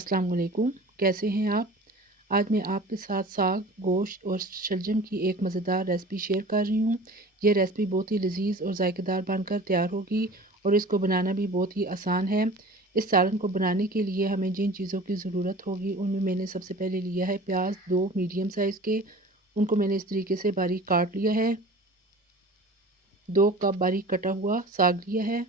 अस्सलाम वालेकुम। कैसे हैं आप? आज मैं आपके साथ साग, गोश्त और शलजम की एक मज़ेदार रेसिपी शेयर कर रही हूँ। ये रेसिपी बहुत ही लज़ीज़ और ज़ायकेदार बनकर तैयार होगी और इसको बनाना भी बहुत ही आसान है। इस सालन को बनाने के लिए हमें जिन चीज़ों की ज़रूरत होगी उनमें मैंने सबसे पहले लिया है प्याज 2 मीडियम साइज़ के। उनको मैंने इस तरीके से बारीक काट लिया है। 2 कप बारीक कटा हुआ साग लिया है।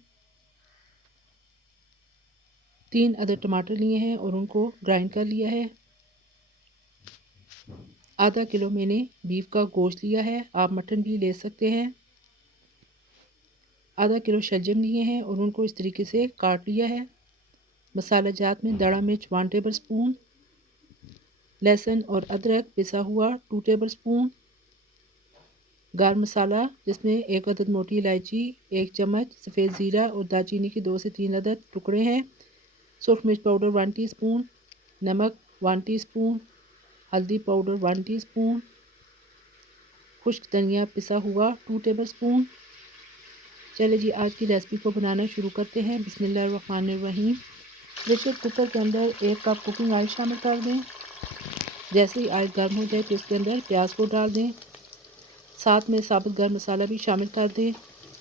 3 अदर टमाटर लिए हैं और उनको ग्राइंड कर लिया है। आधा किलो मैंने बीफ का गोश्त लिया है, आप मटन भी ले सकते हैं। आधा किलो शलजम लिए हैं और उनको इस तरीके से काट लिया है। मसाला जात में दड़ा मिर्च 1 टेबल स्पून, लहसुन और अदरक पिसा हुआ 2 टेबल स्पून, गरम मसाला जिसमें 1 अदद मोटी इलायची, 1 चम्मच सफ़ेद ज़ीरा और दालचीनी के 2 से 3 अदद टुकड़े हैं। सूरख मिर्च पाउडर 1 टीस्पून, नमक 1 टीस्पून, हल्दी पाउडर 1 टीस्पून, खुश्क धनिया पिसा हुआ 2 टेबल स्पून। चलिए जी आज की रेसिपी को बनाना शुरू करते हैं। बिस्मिल्लाहिर्रहमानिर्रहीम। प्रेशर कुकर के अंदर 1 कप कुकिंग ऑयल शामिल कर दें। जैसे ही ऑयल गर्म हो जाए तो इसके अंदर प्याज को डाल दें। साथ में साबुत गरम मसाला भी शामिल कर दें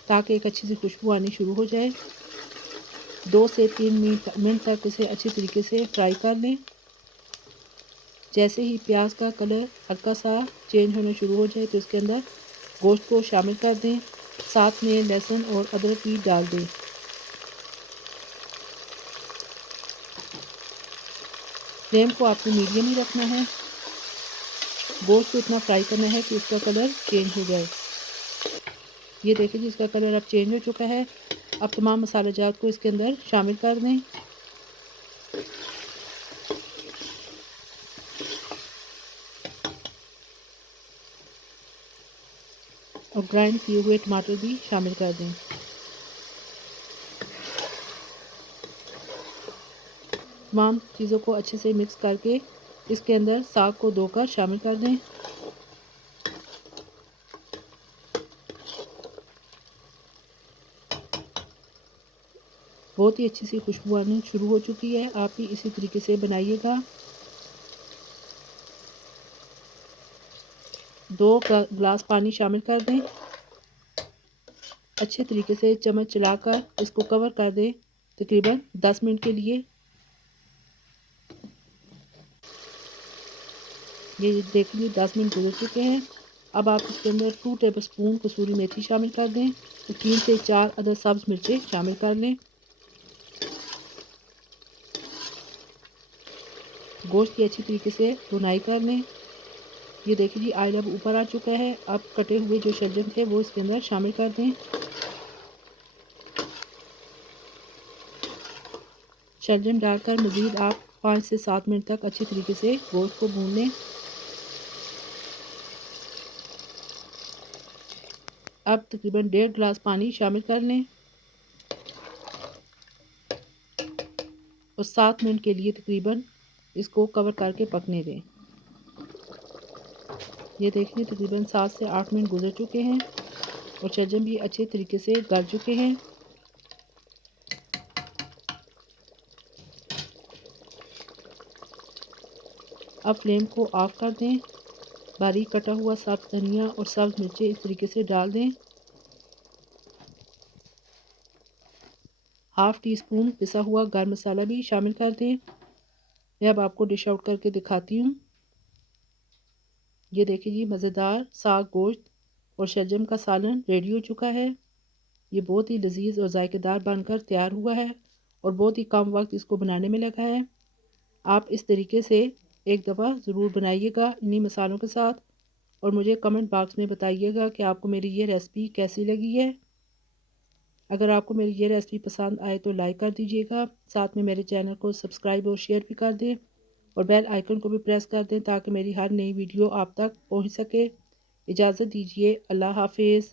ताकि एक अच्छी सी खुशबू आनी शुरू हो जाए। 2 से 3 मिनट तक इसे अच्छी तरीके से फ्राई कर लें। जैसे ही प्याज का कलर हल्का सा चेंज होना शुरू हो जाए तो इसके अंदर गोश्त को शामिल कर दें। साथ में लहसुन और अदरक भी डाल दें। फ्लेम को आपको मीडियम ही रखना है। गोश्त को इतना फ्राई करना है कि इसका कलर चेंज हो जाए। ये देखिए जी इसका कलर अब चेंज हो चुका है। अब तमाम मसाला जात को इसके अंदर शामिल कर दें। और ग्राइंड किए हुए टमाटर भी शामिल कर दें। तमाम चीज़ों को अच्छे से मिक्स करके इसके अंदर साग को धोकर शामिल कर दें। बहुत ही अच्छी सी खुशबू आनी शुरू हो चुकी है। आप भी इसी तरीके से बनाइएगा। 2 गिलास पानी शामिल कर दें। अच्छे तरीके से चम्मच चलाकर इसको कवर कर दें तकरीबन 10 मिनट के लिए। ये देख लीजिए 10 मिनट गुजर चुके हैं। अब आप इसके अंदर 2 टेबल स्पून कसूरी मेथी शामिल कर दें और 3 से 4 अदद सब्ज़ मिर्चें शामिल कर लें। गोश्त की अच्छी तरीके से भुनाई कर लें। ये देखिए जी ऑयल अब ऊपर आ चुका है। अब कटे हुए जो शलजम थे वो इसके अंदर शामिल कर दें। शलजम डालकर मज़ीद आप 5 से 7 मिनट तक अच्छी तरीके से गोश्त को भून लें। अब तकरीबन 1.5 गिलास पानी शामिल कर लें और 7 मिनट के लिए तकरीबन इसको कवर करके पकने दें। ये देखिए तकरीबन 7 से 8 मिनट गुजर चुके हैं और शलजम भी अच्छे तरीके से गल चुके हैं। अब फ्लेम को ऑफ कर दें। बारीक कटा हुआ साबुत धनिया और सब्ज़ मिर्चें इस तरीके से डाल दें। हाफ़ टी स्पून पिसा हुआ गरम मसाला भी शामिल कर दें। मैं अब आपको डिश आउट करके दिखाती हूँ। ये देखिए जी मज़ेदार साग गोश्त और शलजम का सालन रेडी हो चुका है। ये बहुत ही लज़ीज़ और ज़ायकेदार बनकर तैयार हुआ है और बहुत ही कम वक्त इसको बनाने में लगा है। आप इस तरीके से एक दफ़ा ज़रूर बनाइएगा इन्हीं मसालों के साथ और मुझे कमेंट बॉक्स में बताइएगा कि आपको मेरी ये रेसिपी कैसी लगी है। अगर आपको मेरी ये रेसिपी पसंद आए तो लाइक कर दीजिएगा। साथ में मेरे चैनल को सब्सक्राइब और शेयर भी कर दें और बेल आइकन को भी प्रेस कर दें ताकि मेरी हर नई वीडियो आप तक पहुंच सके। इजाज़त दीजिए। अल्लाह हाफ़िज़।